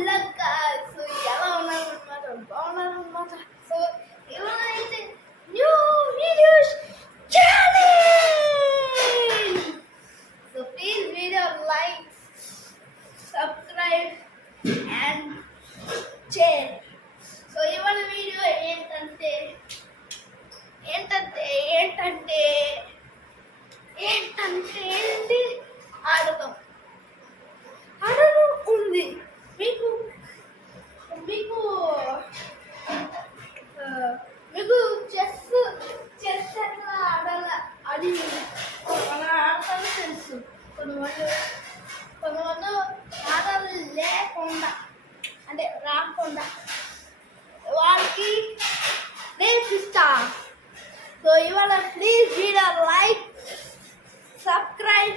లక్క సో ఎలా ఉన్నారనమాట బాగున్నారనమాట సో ఇవాళ అయితే new videos challenge so please video like subscribe and share so ఇవాళ వీడియో ఏంటంటే ఏంటి ఆడదాం ఉంది మీకు మీకు మీకు చెస్ ఎట్లా ఆడాల అది అలా ఆడతానో తెలుసు కొంతమంది ఆడాలి లేకుండా అంటే రాకుండా వాళ్ళకి నేర్పిస్తా సో ఇవాళ please video like subscribe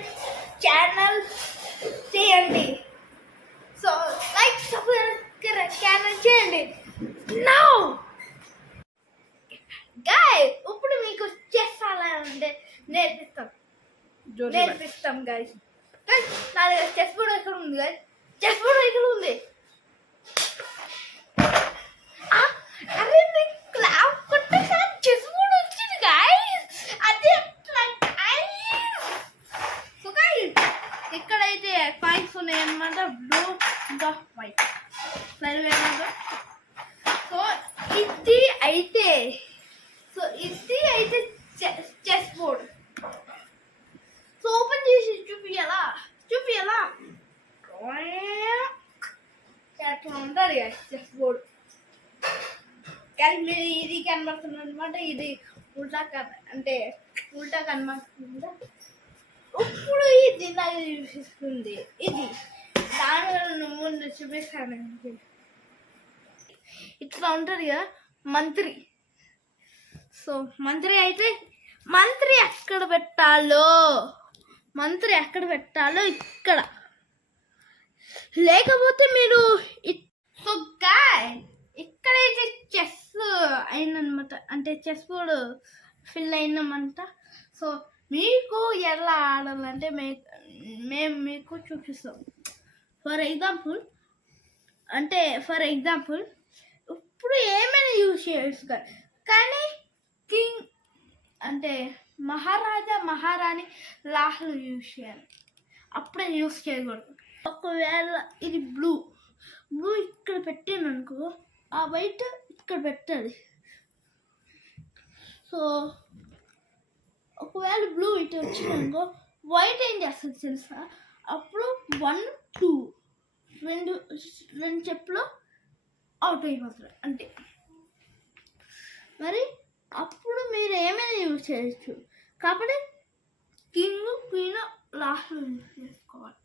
channel చేయండి సో లైక్ సబ్స్క్రైబ్ ఛానల్ చేయండి నౌ గాయ్ ఇప్పుడు మీకు చెస్ అంటే నేర్పిస్తాం గైస్ నా దగ్గర చెస్ బోర్డ్ ఎక్కడ ఉంది గైస్ చెస్ బోర్డ్ ఎక్కడ ఉంది అరే క్లాప్ కొట్టేసారి చెస్ బోర్డ్ వచ్చింది గైస్ అది సో గైస్ ఇక్కడైతే కాయిన్స్ ఉన్నాయి అన్నమాట బ్లూ ఇంకా వైట్ సో ఇది అయితే చెస్ బోర్డ్ సో ఓపెన్ చేసి చూపియాలా అట్లా ఉంటుంది చెస్ బోర్డ్ కానీ మీరు ఇది కనబడుతుంది అనమాట ఇది ఉల్టా కనబడుతుంది ఇప్పుడు ఇది నాకు చూపిస్తుంది ఇది దాని ముందు చూపిస్తాను ఇట్లా ఉంటుంది కదా మంత్రి సో మంత్రి ఎక్కడ పెట్టాలో ఇక్కడ లేకపోతే మీరు సో గాయ్ ఇక్కడైతే చెస్ అయిందనమాట అంటే చెస్ బోర్డు ఫిల్ అయిందన్నమాట సో మీకు ఎలా ఆడాలంటే మేము మీకు చూపిస్తాం ఫర్ ఎగ్జాంపుల్ ఇప్పుడు ఏమైనా యూజ్ చేయొచ్చు కానీ కింగ్ అంటే మహారాణి లాస్ట్లో యూజ్ చేయాలి అప్పుడే యూజ్ చేయకూడదు ఒకవేళ ఇది బ్లూ ఇక్కడ పెట్టాను అనుకో ఆ వైట్ ఇక్కడ పెట్టాలి సో ఒకవేళ బ్లూ ఇటు వచ్చిందనుకో వైట్ ఏం చేస్తుంది తెలుసా అప్పుడు 1 2 రెండు చెప్పులు అవుట్ అయిపోతుంది అంటే మరి అప్పుడు మీరు ఏమైనా యూజ్ చేయొచ్చు కాబట్టి కింగ్ క్వీన్ లాస్ట్లో యూజ్ చేసుకోవాలి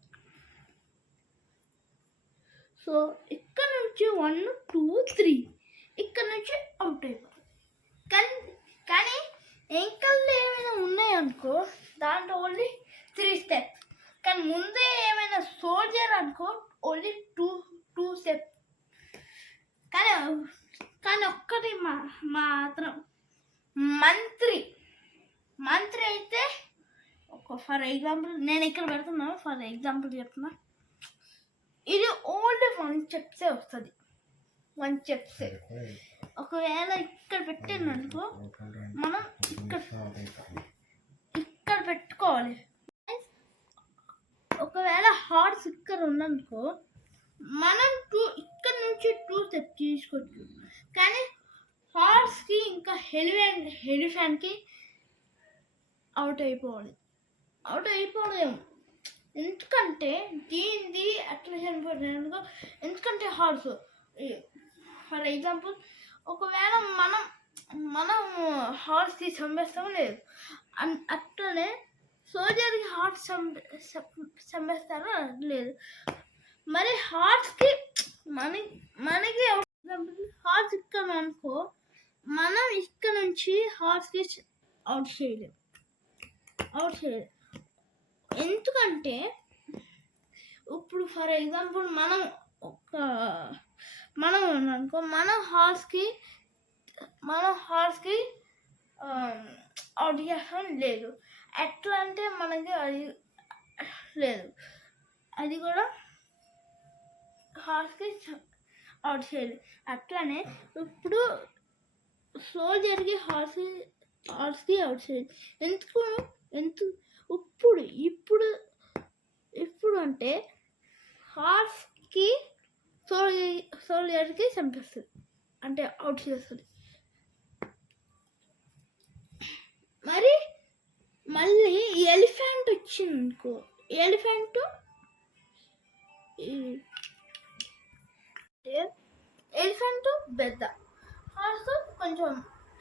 సో ఇక్కడ నుంచి 1 2 3 ఇక్కడ నుంచి అవుట్ అయిపోతుంది కానీ ఎంకల్లో ఏమైనా ఉన్నాయనుకో దాంట్లో ఓన్లీ 3 స్టెప్స్ కానీ ముందే ఏమైనా సోల్జర్ అనుకో ఓన్లీ 2 స్టెప్స్ కానీ ఒక్కటి మాత్రం మంత్రి అయితే ఫర్ ఎగ్జాంపుల్ నేను ఇక్కడ పెడుతున్నాను ఫర్ ఎగ్జాంపుల్ చెప్తున్నా ఇది ఓన్లీ 1 స్టెప్సే వస్తుంది 1 స్టెప్సే ఒకవేళ ఇక్కడ పెట్టాను అనుకో మనం ఇక్కడ పెట్టుకోవాలి ఒకవేళ హార్స్ ఇక్కడ ఉందనుకో మనం ఇక్కడ నుంచి 2 స్టెప్స్ తీసుకోవచ్చు కానీ హార్స్కి ఇంకా ఎలిఫెంట్కి అవుట్ అయిపోలేము ఎందుకంటే దీనిది అట్లా చనిపోతుంది అనుకో ఎందుకంటే హార్స్ ఫర్ ఎగ్జాంపుల్ ఒకవేళ మనం హార్స్కి చంపేస్తాం లేదు అట్లనే సోల్జర్కి హార్స్ చంపేస్తారో లేదు మరి హార్స్కి మనకి హార్స్ ఇక్కడ అనుకో మనం ఇక్కడ నుంచి హార్స్కి అవుట్ చేయలేము ఎందుకంటే ఇప్పుడు ఫర్ ఎగ్జాంపుల్ మనం అనుకో మన హార్స్కి అవుట్ చేస్తాం లేదు ఎట్లా అంటే మనకి అది లేదు అది కూడా హార్స్కి అవుట్ చేయాలి. అట్లానే ఇప్పుడు సోల్జర్కి హార్స్కి అవుట్ చేయాలి. ఇప్పుడు అంటే హార్స్కి సోల్జర్కి చంపేస్తుంది, అంటే అవుట్ చేస్తుంది. మళ్ళీ ఎలిఫెంట్ వచ్చింది అనుకో, ఎలిఫెంట్ పెద్ద, హార్స్ కొంచెం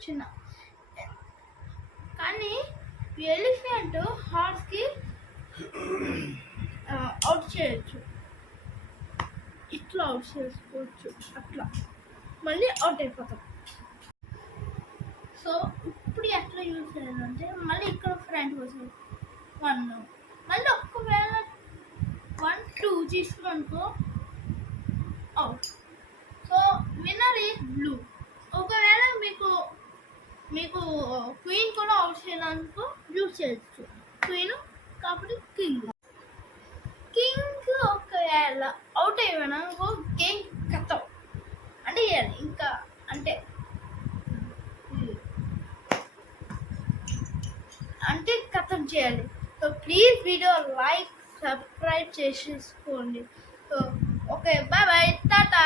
చిన్న. కానీ ఎలిఫెంట్ హార్స్కి అవుట్ చేయొచ్చు, ఇట్లా అవుట్ చేసుకోవచ్చు, అట్లా మళ్ళీ అవుట్ అయిపోతాం. సో ఇప్పుడు ఎట్లా యూజ్ చేయాలంటే మళ్ళీ ఇక్కడ ఫ్రంట్ వస్తుంది 1, మళ్ళీ ఒకవేళ 1, 2 తీసుకునుకో out. So winner is blue. ఒకవేళ మీకు క్వీన్ కూడా అవుట్ చేయాలనుకో యూజ్ చేయొచ్చు క్వీన్, కాబట్టి కింగ్ ఒకవేళ అవుట్ అయిపోయినా గేమ్ కథం అంటే ఇంకా అంటే కథం చేయాలి. So please video like, subscribe చేసేసుకోండి. So okay, bye bye, Tata.